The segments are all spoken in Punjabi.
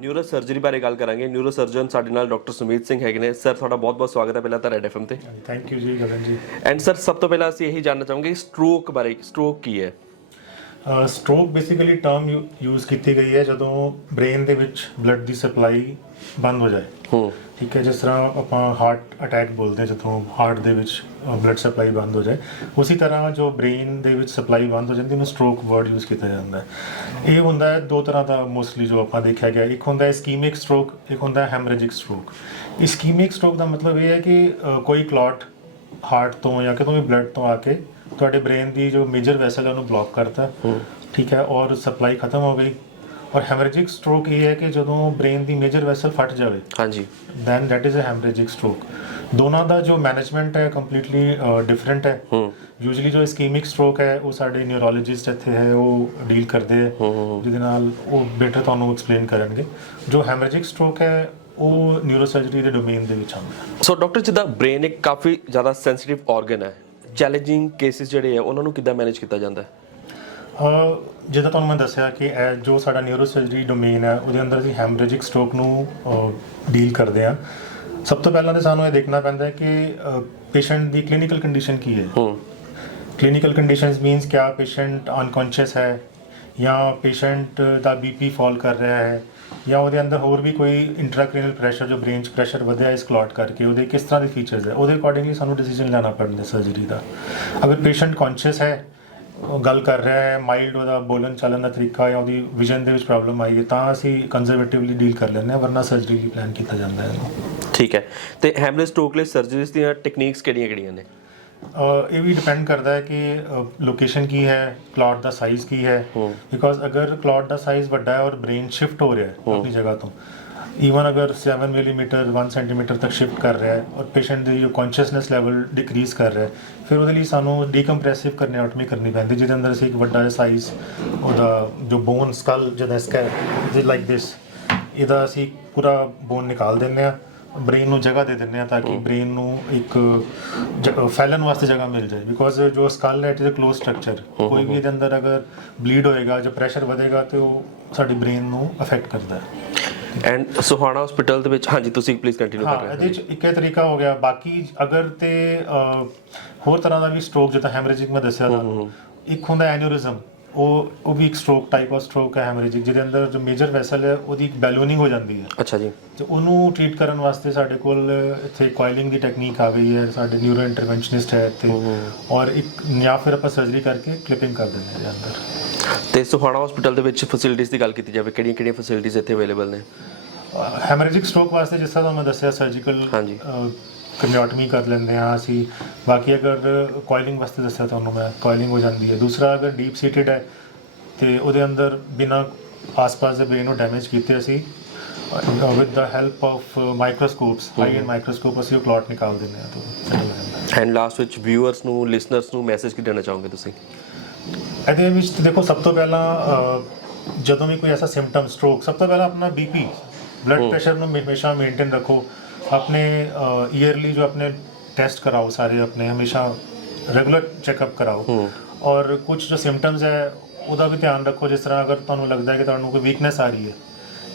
ਨਿਊਰੋ ਸਰਜਰੀ ਬਾਰੇ ਗੱਲ ਕਰਾਂਗੇ। ਨਿਊਰੋ ਸਰਜਨ ਸਾਡੇ ਨਾਲ ਡਾਕਟਰ ਸੁਮੀਤ ਸਿੰਘ ਹੈਗੇ ਨੇ। ਸਰ ਤੁਹਾਡਾ ਬਹੁਤ-ਬਹੁਤ ਸਵਾਗਤ ਹੈ ਪਹਿਲਾਂ ਤਾਂ ਰੈਡ ਐਫਐਮ ਤੇ। ਥੈਂਕ ਯੂ ਜੀ ਗਗਨ ਜੀ। ਐਂਡ ਸਰ ਸਭ ਤੋਂ ਪਹਿਲਾਂ ਅਸੀਂ ਇਹੀ ਜਾਣਨਾ ਚਾਹਾਂਗੇ ਸਟ੍ਰੋਕ ਬਾਰੇ। ਸਟ੍ਰੋਕ ਕੀ ਹੈ? ਸਟ੍ਰੋਕ ਬੇਸਿਕਲੀ ਟਰਮ ਯੂਜ਼ ਕੀਤੀ ਗਈ ਹੈ ਜਦੋਂ ਬ੍ਰੇਨ ਦੇ ਵਿੱਚ ਬਲੱਡ ਦੀ ਸਪਲਾਈ ਬੰਦ ਹੋ ਜਾਏ। ਠੀਕ ਹੈ, ਜਿਸ ਤਰ੍ਹਾਂ ਆਪਾਂ ਹਾਰਟ ਅਟੈਕ ਬੋਲਦੇ ਜਦੋਂ ਹਾਰਟ ਦੇ ਵਿੱਚ ਬਲੱਡ ਸਪਲਾਈ ਬੰਦ ਹੋ ਜਾਏ, ਉਸੇ ਤਰ੍ਹਾਂ ਜੋ ਬ੍ਰੇਨ ਦੇ ਵਿੱਚ ਸਪਲਾਈ ਬੰਦ ਹੋ ਜਾਂਦੀ ਉਹਨੂੰ ਸਟ੍ਰੋਕ ਵਰਡ ਯੂਜ਼ ਕੀਤਾ ਜਾਂਦਾ ਹੈ। ਇਹ ਹੁੰਦਾ ਹੈ ਦੋ ਤਰ੍ਹਾਂ ਦਾ ਮੋਸਟਲੀ ਜੋ ਆਪਾਂ ਦੇਖਿਆ ਗਿਆ। ਇੱਕ ਹੁੰਦਾ ਹੈ ਇਸਕੀਮਿਕ ਸਟ੍ਰੋਕ, ਇੱਕ ਹੁੰਦਾ ਹੈ ਹੈਮਰੇਜਿਕ ਸਟ੍ਰੋਕ। ਇਸਕੀਮਿਕ ਸਟ੍ਰੋਕ ਦਾ ਮਤਲਬ ਇਹ ਹੈ ਕਿ ਕੋਈ ਕਲੌਟ ਹਾਰਟ ਤੋਂ ਜਾਂ ਕਿਤੋਂ ਵੀ ਬਲੱਡ ਤੋਂ ਆ ਕੇ ਤੁਹਾਡੇ ਬ੍ਰੇਨ ਦੀ ਜੋ ਮੇਜਰ ਵੈਸਲ ਹੈ ਉਹਨੂੰ ਬਲੌਕ ਕਰਤਾ। ਠੀਕ ਹੈ, ਔਰ ਸਪਲਾਈ ਖਤਮ ਹੋ ਗਈ। ਔਰ ਹੈਮਰੇਜਿਕ ਸਟ੍ਰੋਕ ਇਹ ਹੈ ਕਿ ਜਦੋਂ ਬ੍ਰੇਨ ਦੀ ਮੇਜਰ ਵੈਸਲ ਫਟ ਜਾਵੇ, ਹਾਂਜੀ, then that is a haemorrhagic stroke. ਦੋਨਾਂ ਦਾ ਜੋ ਮੈਨੇਜਮੈਂਟ ਹੈ ਕੰਪਲੀਟਲੀ ਡਿਫਰੈਂਟ ਹੈ। ਯੂਜੂਅਲੀ ਜੋ ਇਸਕੀਮਿਕ ਸਟ੍ਰੋਕ ਹੈ ਉਹ ਸਾਡੇ ਨਿਊਰੋਲੋਜਿਸਟ ਇੱਥੇ ਹੈ ਉਹ ਡੀਲ ਕਰਦੇ ਹੈ, ਜਿਹਦੇ ਨਾਲ ਉਹ ਬੈਟਰ ਤੁਹਾਨੂੰ ਐਕਸਪਲੇਨ ਕਰਨਗੇ। ਜੋ ਹੈਮਰੇਜਿਕ ਸਟ੍ਰੋਕ ਹੈ ਉਹ ਨਿਊਰੋ ਸਰਜਰੀ ਦੇ ਡੋਮੇਨ ਦੇ ਵਿੱਚ ਆਉਂਦਾ। ਸੋ ਡਾਕਟਰ, ਜਿੱਦਾਂ ਬ੍ਰੇਨ ਇੱਕ ਕਾਫੀ ਜ਼ਿਆਦਾ ਸੈਂਸਿਟਿਵ ਆਰਗਨ ਹੈ, ਚੈਲੰਜਿੰਗ ਕੇਸਿਸ ਜਿਹੜੇ ਆ ਉਹਨਾਂ ਨੂੰ ਕਿੱਦਾਂ ਮੈਨੇਜ ਕੀਤਾ ਜਾਂਦਾ ਹੈ? ਜਿੱਦਾਂ ਤੁਹਾਨੂੰ ਮੈਂ ਦੱਸਿਆ ਕਿ ਇਹ ਜੋ ਸਾਡਾ ਨਿਊਰੋ ਸਰਜਰੀ ਡੋਮੇਨ ਹੈ ਉਹਦੇ ਅੰਦਰ ਅਸੀਂ ਹੈਮਰੇਜਿਕ ਸਟ੍ਰੋਕ ਨੂੰ ਡੀਲ ਕਰਦੇ ਹਾਂ। ਸਭ ਤੋਂ ਪਹਿਲਾਂ ਤਾਂ ਸਾਨੂੰ ਇਹ ਦੇਖਣਾ ਪੈਂਦਾ ਹੈ ਕਿ ਪੇਸ਼ੈਂਟ ਦੀ ਕਲੀਨਿਕਲ ਕੰਡੀਸ਼ਨ ਕੀ ਹੈ। ਕਲੀਨਿਕਲ ਕੰਡੀਸ਼ਨਸ ਮੀਨਸ ਕਿਆ ਪੇਸ਼ੈਂਟ ਅਨਕੌਂਸ਼ੀਅਸ ਹੈ ਜਾਂ ਪੇਸ਼ੈਂਟ ਦਾ ਬੀਪੀ ਫਾਲ ਕਰ ਰਿਹਾ ਹੈ ਜਾਂ ਉਹਦੇ ਅੰਦਰ ਹੋਰ ਵੀ ਕੋਈ ਇੰਟਰਾਕ੍ਰੀਨਲ ਪ੍ਰੈਸ਼ਰ ਜੋ ਬ੍ਰੇਨ 'ਚ ਪ੍ਰੈਸ਼ਰ ਵਧਿਆ ਇਸ ਕਲੌਟ ਕਰਕੇ, ਉਹਦੇ ਕਿਸ ਤਰ੍ਹਾਂ ਦੇ ਫੀਚਰਸ ਹੈ, ਉਹਦੇ ਅਕੋਰਡਿੰਗਲੀ ਸਾਨੂੰ ਡਿਸੀਜਨ ਲੈਣਾ ਪੈਂਦਾ ਸਰਜਰੀ ਦਾ। ਅਗਰ ਪੇਸ਼ੈਂਟ ਕੌਂਸ਼ੀਅਸ ਹੈ, ਗੱਲ ਕਰ ਰਿਹਾ ਹੈ, ਮਾਈਲਡ ਉਹਦਾ ਬੋਲਣ ਚੱਲਣ ਦਾ ਤਰੀਕਾ ਜਾਂ ਉਹਦੀ ਵਿਜ਼ਨ ਦੇ ਵਿੱਚ ਪ੍ਰੋਬਲਮ ਆਈ ਹੈ, ਤਾਂ ਅਸੀਂ ਕੰਜ਼ਰਵੇਟਿਵਲੀ ਡੀਲ ਕਰ ਲੈਂਦੇ ਹਾਂ, ਵਰਨਾ ਸਰਜਰੀ ਲਈ ਪਲਾਨ ਕੀਤਾ ਜਾਂਦਾ ਹੈ। ਠੀਕ ਹੈ, ਤੇ ਹੈਮਰੇਜ ਸਟ੍ਰੋਕ ਲਈ ਸਰਜਰੀਜ਼ ਦੀਆਂ ਟੈਕਨੀਕਸ ਕਿਹੜੀਆਂ-ਕਿਹੜੀਆਂ ਨੇ? ਇਹ ਵੀ ਡਿਪੈਂਡ ਕਰਦਾ ਹੈ ਕਿ ਲੋਕੇਸ਼ਨ ਕੀ ਹੈ, ਕਲੌਟ ਦਾ ਸਾਈਜ਼ ਕੀ ਹੈ। ਬਿਕੋਜ਼ ਅਗਰ ਕਲੌਟ ਦਾ ਸਾਈਜ਼ ਵੱਡਾ ਹੈ ਔਰ ਬ੍ਰੇਨ ਸ਼ਿਫਟ ਹੋ ਰਿਹਾ ਹੈ ਆਪਣੀ ਜਗ੍ਹਾ ਤੋਂ, ਈਵਨ ਅਗਰ 7 ਮਿਲੀਮੀਟਰ 1 ਸੈਂਟੀਮੀਟਰ ਤੱਕ ਸ਼ਿਫਟ ਕਰ ਰਿਹਾ ਹੈ ਔਰ ਪੇਸ਼ੈਂਟ ਦੀ ਜੋ ਕੌਂਸ਼ੀਅਸਨੈਸ ਲੈਵਲ ਡਿਕਰੀਜ਼ ਕਰ ਰਿਹਾ ਹੈ, ਫਿਰ ਉਹਦੇ ਲਈ ਸਾਨੂੰ ਡੀਕੰਪਰੈਸਿਵ ਕਰਨੀਓਟਮੀ ਕਰਨੀ ਪੈਂਦੀ, ਜਿਹਦੇ ਅੰਦਰ ਅਸੀਂ ਇੱਕ ਵੱਡਾ ਜਿਹਾ ਸਾਈਜ਼ ਉਹਦਾ ਜੋ ਬੋਨ ਸਕਲ ਜਿਹਦਾ ਸਕੈਲ ਲਾਈਕ ਦਿਸ, ਇਹਦਾ ਅਸੀਂ ਪੂਰਾ ਬੋਨ ਨਿਕਾਲ ਦਿੰਦੇ ਹਾਂ, ਬ੍ਰੇਨ ਨੂੰ ਜਗ੍ਹਾ ਦੇ ਦਿੰਦੇ ਹਾਂ ਤਾਂ ਕਿ ਬ੍ਰੇਨ ਨੂੰ ਇੱਕ ਫੈਲਣ ਵਾਸਤੇ ਜਗ੍ਹਾ ਮਿਲ ਜਾਏ। ਬਿਕੋਜ਼ ਜੋ ਸਕਲ ਹੈ it is a close structure, ਕੋਈ ਵੀ ਇਹਦੇ ਅੰਦਰ ਅਗਰ ਬਲੀਡ ਹੋਏਗਾ ਜਾਂ ਪ੍ਰੈਸ਼ਰ ਵਧੇਗਾ ਤੇ ਉਹ ਸਾਡੀ ਬ੍ਰੇਨ ਨੂੰ ਅਫੈਕਟ ਕਰਦਾ ਹੈ। ਐਂਡ ਸੋਹਾਣਾ ਹਸਪੀਟਲ ਦੇ ਵਿੱਚ, ਹਾਂਜੀ ਤੁਸੀਂ ਪਲੀਜ਼ ਕੰਟੀਨਿਊ ਕਰ ਰਹੇ ਹੋ। ਇਹਦੇ ਵਿੱਚ ਇੱਕ ਇਹ ਤਰੀਕਾ ਹੋ ਗਿਆ। ਬਾਕੀ ਅਗਰ ਤੇ ਹੋਰ ਤਰ੍ਹਾਂ ਦਾ ਵੀ ਸਟ੍ਰੋਕ ਜਿੱਦਾਂ ਹੈਮਰੇਜਿਕ ਮੈਂ ਦੱਸਿਆ ਤੁਹਾਨੂੰ, ਇੱਕ ਹੁੰਦਾ ਐਨੂਰਿਜ਼ਮ, ਉਹ ਵੀ ਇੱਕ ਸਟ੍ਰੋਕ ਟਾਈਪ ਆਫ ਸਟ੍ਰੋਕ ਹੈ ਹੈਮਰੇਜਿਕ, ਜਿਹਦੇ ਅੰਦਰ ਜੋ ਮੇਜਰ ਵੈਸਲ ਹੈ ਉਹਦੀ ਇੱਕ ਬੈਲੂਨਿੰਗ ਹੋ ਜਾਂਦੀ ਹੈ। ਅੱਛਾ ਜੀ। ਤੇ ਉਹਨੂੰ ਟ੍ਰੀਟ ਕਰਨ ਵਾਸਤੇ ਸਾਡੇ ਕੋਲ ਇੱਥੇ ਕੋਇਲਿੰਗ ਦੀ ਟੈਕਨੀਕ ਆ ਗਈ ਹੈ, ਸਾਡੇ ਨਿਊਰੋ ਇੰਟਰਵੈਂਸ਼ਨਿਸਟ ਹੈ ਇੱਥੇ, ਔਰ ਇੱਕ ਜਾਂ ਫਿਰ ਆਪਾਂ ਸਰਜਰੀ ਕਰਕੇ ਕਲਿੱਪਿੰਗ ਕਰ ਦਿੰਦੇ ਹਾਂ ਇਹਦੇ ਅੰਦਰ। ਤੇ ਸੋਹਾਣਾ ਹਸਪੀਟਲ ਦੇ ਵਿੱਚ ਫੈਸਿਲਿਟੀਜ਼ ਦੀ ਗੱਲ ਕੀਤੀ ਜਾਵੇ, ਕਿਹੜੀਆਂ-ਕਿਹੜੀਆਂ ਫੈਸਿਲਿਟੀਜ਼ ਇੱਥੇ ਅਵੇਲੇਬਲ ਨੇ? ਹੈਮਰੇਜਿਕ ਸਟ੍ਰੋਕ ਵਾਸਤੇ ਜਿਸ ਤਰ੍ਹਾਂ ਤੁਹਾਨੂੰ ਮੈਂ ਦੱਸਿਆ ਸਰਜੀਕਲ ਕਰਨੀਓਟਮੀ ਕਰ ਲੈਂਦੇ ਹਾਂ ਅਸੀਂ। ਬਾਕੀ ਅਗਰ ਕੋਇਲਿੰਗ ਵਾਸਤੇ ਦੱਸਿਆ ਤੁਹਾਨੂੰ ਮੈਂ, ਕੋਇਲਿੰਗ ਹੋ ਜਾਂਦੀ ਹੈ। ਦੂਸਰਾ ਅਗਰ ਡੀਪ ਸੀਟਡ ਹੈ ਤੇ ਉਹਦੇ ਅੰਦਰ ਬਿਨਾਂ ਆਸ-ਪਾਸ ਦੇ ਬ੍ਰੇਨ ਨੂੰ ਡੈਮੇਜ ਕੀਤੇ ਅਸੀਂ with the help of microscopes, high end microscope, ਅਸੀਂ ਉਹ ਕਲੌਟ ਨਿਕਾਲ ਦਿੰਦੇ ਹਾਂ ਤਾਂ ਸੈਟਲ ਹੋ ਜਾਂਦਾ। ਐਂਡ ਲਾਸਟ ਵਿੱਚ ਵਿਊਅਰਸ ਨੂੰ, ਲਿਸਨਰਸ ਨੂੰ ਮੈਸੇਜ ਕੀ ਦੇਣਾ ਚਾਹੋਗੇ ਤੁਸੀਂ? ਇਹਦੇ ਵਿੱਚ ਦੇਖੋ, ਸਭ ਤੋਂ ਪਹਿਲਾਂ ਜਦੋਂ ਵੀ ਕੋਈ ਐਸਾ ਸਿੰਪਟਮ ਸਟ੍ਰੋਕ, ਸਭ ਤੋਂ ਪਹਿਲਾਂ ਆਪਣਾ ਬੀਪੀ ਬਲੱਡ ਪ੍ਰੈਸ਼ਰ ਨੂੰ ਹਮੇਸ਼ਾ ਮੇਨਟੇਨ ਰੱਖੋ। ਆਪਣੇ ਈਅਰਲੀ ਜੋ ਆਪਣੇ ਟੈਸਟ ਕਰਾਓ ਸਾਰੇ ਆਪਣੇ, ਹਮੇਸ਼ਾ ਰੈਗੂਲਰ ਚੈੱਕਅਪ ਕਰਾਓ। ਔਰ ਕੁਝ ਜੋ ਸਿੰਪਟਮਸ ਹੈ ਉਹਦਾ ਵੀ ਧਿਆਨ ਰੱਖੋ। ਜਿਸ ਤਰ੍ਹਾਂ ਅਗਰ ਤੁਹਾਨੂੰ ਲੱਗਦਾ ਹੈ ਕਿ ਤੁਹਾਨੂੰ ਕੋਈ ਵੀਕਨੈਸ ਆ ਰਹੀ ਹੈ,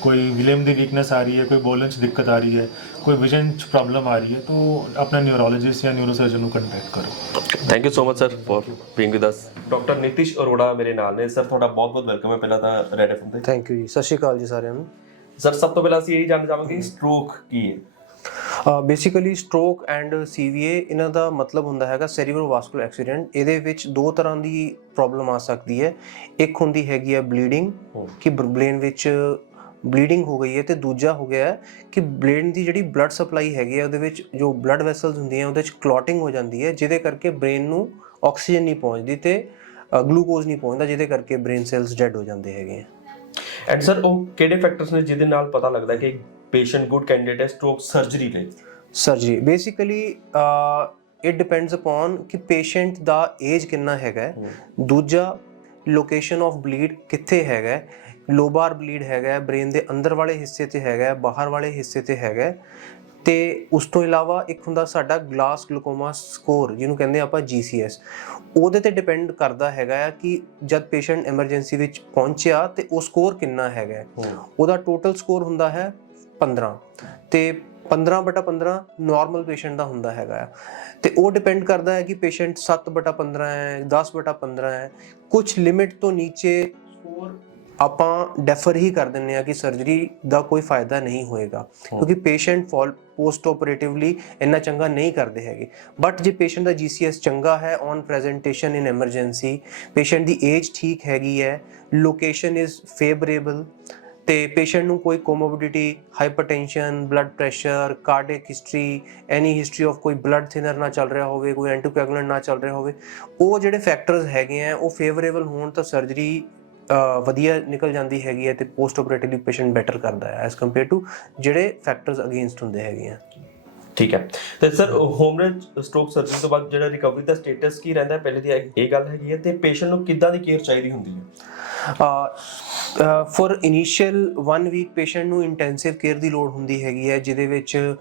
ਕੋਈ ਵਿਲਿਅਮ ਦੀ ਵੀਕਨੈਸ ਆ ਰਹੀ ਹੈ, ਕੋਈ ਬੋਲਣ 'ਚ ਦਿੱਕਤ ਆ ਰਹੀ ਹੈ, ਕੋਈ ਵਿਜ਼ਨ 'ਚ ਪ੍ਰੋਬਲਮ ਆ ਰਹੀ ਹੈ, ਤਾਂ ਆਪਣੇ ਨਿਊਰੋਲੋਜਿਸਟ ਜਾਂ ਨਿਊਰੋ ਸਰਜਨ ਨੂੰ ਕੰਟੈਕਟ ਕਰੋ। Thank you so much sir for being with us. Doctor Nitish Arora ਮੇਰੇ ਨਾਲ ਨੇ। ਸਰ ਤੁਹਾਡਾ ਬਹੁਤ-ਬਹੁਤ ਵੈਲਕਮ ਹੈ ਪਹਿਲਾਂ ਤਾਂ ਰੈਡ ਐਫਐਮ ਤੇ। ਥੈਂਕ ਯੂ ਜੀ, ਸਤਿ ਸ਼੍ਰੀ ਅਕਾਲ ਜੀ ਸਾਰਿਆਂ ਨੂੰ। ਸਰ ਸਭ ਤੋਂ ਪਹਿਲਾਂ ਅਸੀਂ ਇਹ ਜਾਣਨਾ ਚਾਹਾਂਗੇ ਸਟ੍ਰੋਕ ਕੀ ਹੈ? ਬੇਸਿਕਲੀ ਸਟ੍ਰੋਕ ਐਂਡ ਸੀਵੀਏ, ਇਹਨਾਂ ਦਾ ਮਤਲਬ ਹੁੰਦਾ ਹੈਗਾ ਸੈਰੀਬਰੋ ਵਾਸਕੂਲਰ ਐਕਸੀਡੈਂਟ। ਇਹਦੇ ਵਿੱਚ ਦੋ ਤਰ੍ਹਾਂ ਦੀ ਪ੍ਰੋਬਲਮ ਆ ਸਕਦੀ ਹੈ। ਇੱਕ ਹੁੰਦੀ ਹੈਗੀ ਹੈ ਬਲੀਡਿੰਗ, ਕਿ ਬ੍ਰੇਨ ਵਿੱਚ ਬਲੀਡਿੰਗ ਹੋ ਗਈ ਹੈ, ਤੇ ਦੂਜਾ ਹੋ ਗਿਆ ਹੈ ਕਿ ਬ੍ਰੇਨ ਦੀ ਜਿਹੜੀ ਬਲੱਡ ਸਪਲਾਈ ਹੈਗੀ ਹੈ ਉਹਦੇ ਵਿੱਚ ਜੋ ਬਲੱਡ ਵੈਸਲਸ ਹੁੰਦੀਆਂ ਉਹਦੇ ਵਿੱਚ ਕਲੌਟਿੰਗ ਹੋ ਜਾਂਦੀ ਹੈ, ਜਿਹਦੇ ਕਰਕੇ ਬ੍ਰੇਨ ਨੂੰ ਆਕਸੀਜਨ ਨਹੀਂ ਪਹੁੰਚਦੀ ਤੇ ਗਲੂਕੋਜ਼ ਨਹੀਂ ਪਹੁੰਚਦਾ, ਜਿਹਦੇ ਕਰਕੇ ਬ੍ਰੇਨ ਸੈਲਸ ਡੈਡ ਹੋ ਜਾਂਦੇ ਹੈਗੇ ਆ। ਐਂਡ ਸਰ ਉਹ ਕਿਹੜੇ ਫੈਕਟਰਸ ਨੇ ਜਿਹਦੇ ਨਾਲ ਪਤਾ ਲੱਗਦਾ ਕਿ ਪੇਸ਼ੈਂਟ ਗੁੱਡ ਕੈਂਡੀਡੇਟ ਹੈ ਸਟ੍ਰੋਕ ਸਰਜਰੀ ਲਈ? Surgery basically it depends upon ਕਿ ਪੇਸ਼ੈਂਟ ਦਾ ਏਜ ਕਿੰਨਾ ਹੈਗਾ, ਦੂਜਾ ਲੋਕੇਸ਼ਨ ਆਫ ਬਲੀਡ ਕਿੱਥੇ ਹੈਗਾ, ਲੋਬਾਰ ਬਲੀਡ ਹੈਗਾ, ਬ੍ਰੇਨ ਦੇ ਅੰਦਰ ਵਾਲੇ ਹਿੱਸੇ 'ਤੇ ਹੈਗਾ, ਬਾਹਰ ਵਾਲੇ ਹਿੱਸੇ 'ਤੇ ਹੈਗਾ, ਤੇ ਉਸ ਤੋਂ ਇਲਾਵਾ ਇੱਕ ਹੁੰਦਾ ਸਾਡਾ ਗਲਾਸ ਗਲੂਕੋਮਾ ਸਕੋਰ, ਜਿਹਨੂੰ ਕਹਿੰਦੇ ਆਪਾਂ GCS। ਉਹਦੇ ਤੇ ਡਿਪੈਂਡ ਕਰਦਾ ਹੈਗਾ ਆ ਕਿ ਜਦ ਪੇਸ਼ੈਂਟ ਐਮਰਜੈਂਸੀ ਵਿੱਚ ਪਹੁੰਚਿਆ ਤੇ ਉਹ ਸਕੋਰ ਕਿੰਨਾ ਹੈਗਾ। ਉਹਦਾ ਟੋਟਲ ਸਕੋਰ ਹੁੰਦਾ ਹੈ 15 ਤੇ 15/15 ਨਾਰਮਲ ਪੇਸ਼ੈਂਟ ਦਾ ਹੁੰਦਾ ਹੈਗਾ ਆ। ਤੇ ਉਹ ਡਿਪੈਂਡ ਕਰਦਾ ਹੈ ਕਿ ਪੇਸ਼ੈਂਟ 7/15 ਹੈ, 10/15 ਹੈ। ਕੁਝ ਲਿਮਿਟ ਤੋਂ ਨੀਚੇ ਸਕੋਰ ਆਪਾਂ ਡੈਫਰ ਹੀ ਕਰ ਦਿੰਦੇ ਆ ਕਿ ਸਰਜਰੀ ਦਾ ਕੋਈ ਫਾਇਦਾ ਨਹੀਂ ਹੋਏਗਾ, ਕਿਉਂਕਿ ਪੇਸ਼ੈਂਟ ਪੋਸਟ ਆਪਰੇਟਿਵਲੀ ਇੰਨਾ ਚੰਗਾ ਨਹੀਂ ਕਰਦੇ ਹੈਗੇ। ਬਟ ਜੇ ਪੇਸ਼ੈਂਟ ਦਾ GCS ਚੰਗਾ ਹੈ on presentation in emergency, patient ਦੀ ਏਜ ਠੀਕ ਹੈਗੀ ਹੈ, ਲੋਕੇਸ਼ਨ ਇਜ਼ ਫੇਵਰੇਬਲ, ਤੇ ਪੇਸ਼ੈਂਟ ਨੂੰ ਕੋਈ comorbidity, hypertension, blood pressure, cardiac history, any history of ਕੋਈ ਬਲੱਡ ਥਿਨਰ ਨਾ ਚੱਲ ਰਿਹਾ ਹੋਵੇ, ਕੋਈ ਐਂਟੀਕੋਐਗੂਲੈਂਟ ਨਾ ਚੱਲ ਰਿਹਾ ਹੋਵੇ, ਉਹ ਜਿਹੜੇ ਫੈਕਟਰਸ ਹੈਗੇ ਆ ਉਹ ਫੇਵਰੇਬਲ ਹੋਣ ਤਾਂ ਸਰਜਰੀ ਵਧੀਆ ਨਿਕਲ ਜਾਂਦੀ ਹੈਗੀ ਹੈ ਤੇ ਪੋਸਟ ਆਪਰੇਟਿਵਲੀ ਪੇਸ਼ੈਂਟ ਬੈਟਰ ਕਰਦਾ ਹੈ ਐਜ਼ ਕੰਪੇਅਰ ਟੂ ਜਿਹੜੇ ਫੈਕਟਰਸ ਅਗੇਂਸਟ ਹੁੰਦੇ ਹੈਗੇ ਆ। ਠੀਕ ਹੈ। ਤੇ ਸਰ ਹੋਮਰੇਜ ਸਟ੍ਰੋਕ ਸਰਜਰੀ ਤੋਂ ਬਾਅਦ ਜਿਹੜਾ ਰਿਕਵਰੀ ਦਾ ਸਟੇਟਸ ਕੀ ਰਹਿੰਦਾ, ਪਹਿਲੇ ਦੀ ਇਹ ਗੱਲ ਹੈਗੀ ਹੈ, ਤੇ ਪੇਸ਼ੈਂਟ ਨੂੰ ਕਿੱਦਾਂ ਦੀ ਕੇਅਰ ਚਾਹੀਦੀ ਹੁੰਦੀ ਹੈ? ਫॉर ਇਨੀਸ਼ੀਅਲ 1 ਵੀਕ ਪੇਸ਼ੈਂਟ ਨੂੰ ਇੰਟੈਂਸਿਵ ਕੇਅਰ ਦੀ ਲੋੜ ਹੁੰਦੀ ਹੈਗੀ ਹੈ, ਜਿਹਦੇ ਵਿੱਚ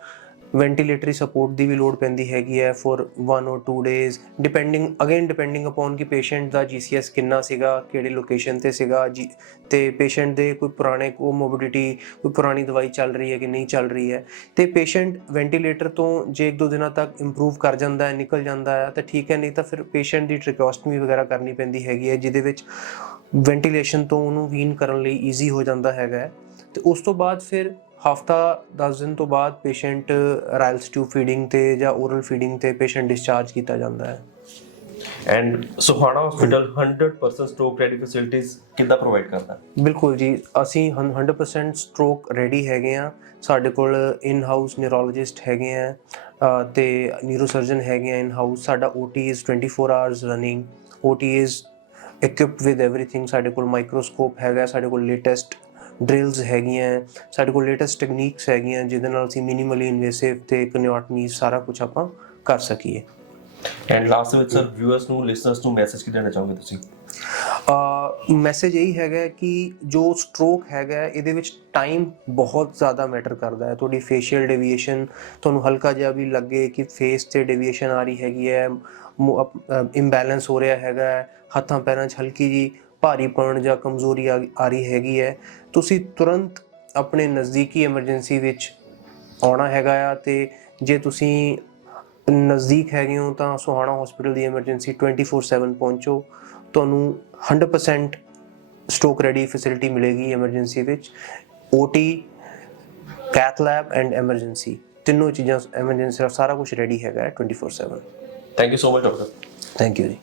ਵੈਂਟੀਲੇਟਰੀ ਸਪੋਰਟ ਦੀ ਵੀ ਲੋੜ ਪੈਂਦੀ ਹੈਗੀ ਹੈ for 1 or 2 days, depending upon ਕਿ ਪੇਸ਼ੈਂਟ ਦਾ GCS ਕਿੰਨਾ ਸੀਗਾ, ਕਿਹੜੀ ਲੋਕੇਸ਼ਨ ਤੇ ਸੀਗਾ ਜੀ, ਤੇ ਪੇਸ਼ੈਂਟ ਦੇ ਕੋਈ ਪੁਰਾਣੇ ਕੋਮੋਰਬਿਡਿਟੀ, ਕੋਈ ਪੁਰਾਣੀ ਦਵਾਈ ਚੱਲ ਰਹੀ ਹੈ ਕਿ ਨਹੀਂ ਚੱਲ ਰਹੀ ਹੈ। ਤੇ ਪੇਸ਼ੈਂਟ ਵੈਂਟੀਲੇਟਰ ਤੋਂ ਜੇ 1-2 ਦਿਨਾਂ ਤੱਕ ਇੰਪਰੂਵ ਕਰ ਜਾਂਦਾ ਹੈ, ਨਿਕਲ ਜਾਂਦਾ ਹੈ ਤਾਂ ਠੀਕ ਹੈ, ਨਹੀਂ ਤਾਂ ਫਿਰ ਪੇਸ਼ੈਂਟ ਦੀ ਟ੍ਰੈਕੋਸਟਮੀ ਵਗੈਰਾ ਕਰਨੀ ਪੈਂਦੀ ਹੈਗੀ ਹੈ, ਜਿਹਦੇ ਵਿੱਚ ਵੈਂਟੀਲੇਸ਼ਨ ਤੋਂ ਉਹਨੂੰ ਵੀਨ ਕਰਨ ਲਈ ਈਜ਼ੀ ਹੋ ਜਾਂਦਾ ਹੈਗਾ। ਤੇ ਉਸ ਤੋਂ ਬਾਅਦ ਫਿਰ ਹਫਤਾ 10 ਦਿਨ ਤੋਂ ਬਾਅਦ ਪੇਸ਼ੈਂਟ ਰਾਇਲਸ ਟਿਊਬ ਫੀਡਿੰਗ ਤੇ ਜਾਂ ਓਰਲ ਫੀਡਿੰਗ ਤੇ ਪੇਸ਼ੈਂਟ ਡਿਸਚਾਰਜ ਕੀਤਾ ਜਾਂਦਾ ਹੈ। And Sohana hospital 100% stroke ready facilities ਕਿੱਦਾਂ ਪ੍ਰੋਵਾਈਡ ਕਰਦਾ? ਬਿਲਕੁਲ ਜੀ, ਅਸੀਂ 100% ਸਟ੍ਰੋਕ ਰੈਡੀ ਹੈਗੇ ਆ। ਸਾਡੇ ਕੋਲ ਇਨ ਹਾਊਸ ਨਿਊਰੋਲੋਜਿਸਟ ਹੈਗੇ ਆ ਤੇ ਨਿਊਰੋਸਰਜਨ ਹੈਗੇ ਆ ਇਨ ਹਾਊਸ। ਸਾਡਾ OT is 24 hours running, OT is equipped with everything। ਸਾਡੇ ਕੋਲ ਮਾਈਕਰੋਸਕੋਪ ਹੈਗਾ, ਸਾਡੇ ਕੋਲ ਲੇਟੈਸਟ ਡ੍ਰਿਲਸ ਹੈਗੀਆਂ, ਸਾਡੇ ਕੋਲ ਲੇਟੈਸਟ ਟੈਕਨੀਕਸ ਹੈਗੀਆਂ ਜਿਹਦੇ ਨਾਲ ਅਸੀਂ ਮਿਨੀਮਲੀ ਇਨਵੇਸਿਵ ਤੇ ਕਨਿਓਟਮੀ ਸਾਰਾ ਕੁਝ ਆਪਾਂ ਕਰ ਸਕੀਏ। ਐਂਡ ਲਾਸਟ ਵਿੱਚ ਸਰ ਵਿਊਅਰਸ ਨੂੰ, ਲਿਸਨਰਸ ਨੂੰ ਮੈਸੇਜ ਕੀ ਦੇਣਾ ਚਾਹੋਗੇ ਤੁਸੀਂ? ਮੈਸੇਜ ਇਹੀ ਹੈਗਾ ਕਿ ਜੋ ਸਟ੍ਰੋਕ ਹੈਗਾ ਇਹਦੇ ਵਿੱਚ ਟਾਈਮ ਬਹੁਤ ਜ਼ਿਆਦਾ ਮੈਟਰ ਕਰਦਾ ਹੈ। ਤੁਹਾਡੀ ਫੇਸ਼ੀਅਲ ਡੇਵੀਏਸ਼ਨ, ਤੁਹਾਨੂੰ ਹਲਕਾ ਜਿਹਾ ਵੀ ਲੱਗੇ ਕਿ ਫੇਸ ਤੇ ਡੇਵੀਏਸ਼ਨ ਆ ਰਹੀ ਹੈਗੀ ਹੈ, ਇੰਬੈਲੈਂਸ ਹੋ ਰਿਹਾ ਹੈਗਾ, ਹੱਥਾਂ ਪੈਰਾਂ 'ਚ ਹਲਕੀ ਜੀ ਭਾਰੀਪਣ ਜਾਂ ਕਮਜ਼ੋਰੀ ਆ ਰਹੀ ਹੈਗੀ ਹੈ, ਤੁਸੀਂ ਤੁਰੰਤ ਆਪਣੇ ਨਜ਼ਦੀਕੀ ਐਮਰਜੈਂਸੀ ਵਿੱਚ ਆਉਣਾ ਹੈਗਾ ਆ। ਤੇ ਜੇ ਤੁਸੀਂ ਨਜ਼ਦੀਕ ਹੈਗੇ ਹੋ ਤਾਂ ਸੋਹਾਣਾ ਹਸਪੀਟਲ ਦੀ ਐਮਰਜੈਂਸੀ 24/7 ਪਹੁੰਚੋ, ਤੁਹਾਨੂੰ 100% ਸਟ੍ਰੋਕ ਰੈਡੀ ਫੈਸਿਲਿਟੀ ਮਿਲੇਗੀ ਐਮਰਜੈਂਸੀ ਵਿੱਚ। OT, cath lab and emergency, ਤਿੰਨੋਂ ਚੀਜ਼ਾਂ ਐਮਰਜੈਂਸੀ ਸਾਰਾ ਕੁਝ ਰੈਡੀ ਹੈਗਾ 24/7। Thank you so much doctor. Thank you ਜੀ।